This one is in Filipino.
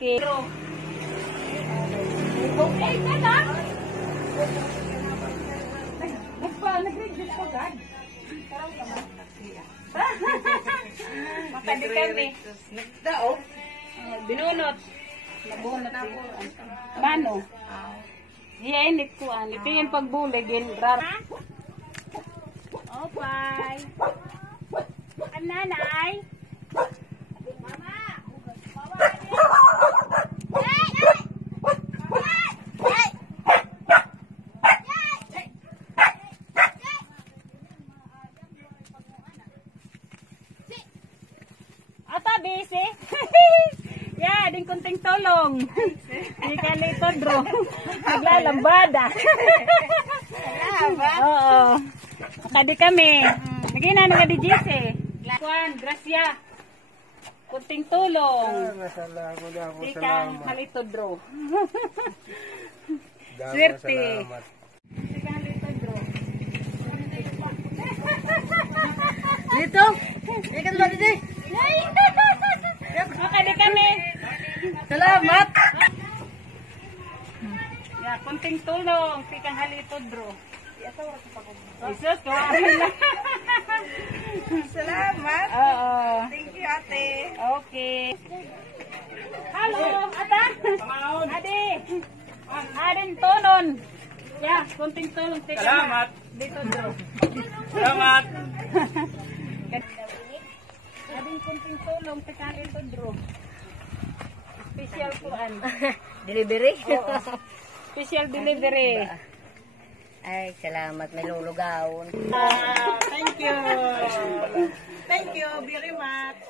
Okay. Okay, ka nag-register ko, God. Makadi kami. Nagdao. Binunot. Nabunot ako. Mano? Iya, init ko. Ipingin pagbulig. Okay. Ang nanay. Mama. Ata, busy. Yeah, din kunting tolong. Di ka nito, bro. Naglalambada. Oo. Kadi kami. Nagina nga di GC. Juan, Gracia. Kunting tulong. Di kang halito, bro. Swerte. Di kang halito, bro. Dito. Ikan ba dito? Makadi kami. Salamat. Ya, kunting tulong. Di kang halito, bro. Jesus, kawain lang. Salamat. Oo. Thank you, ate. Okay. Halo, ata? Ade. Ading tonon. Ya, kunting tulong. Salamat. Dito, bro. Salamat. Ading kunting tulong. Tika ito, bro. Special kuan. Delivery? Oo. Special delivery. Ay, salamat. May lulugaon. Thank you. Thank you very much.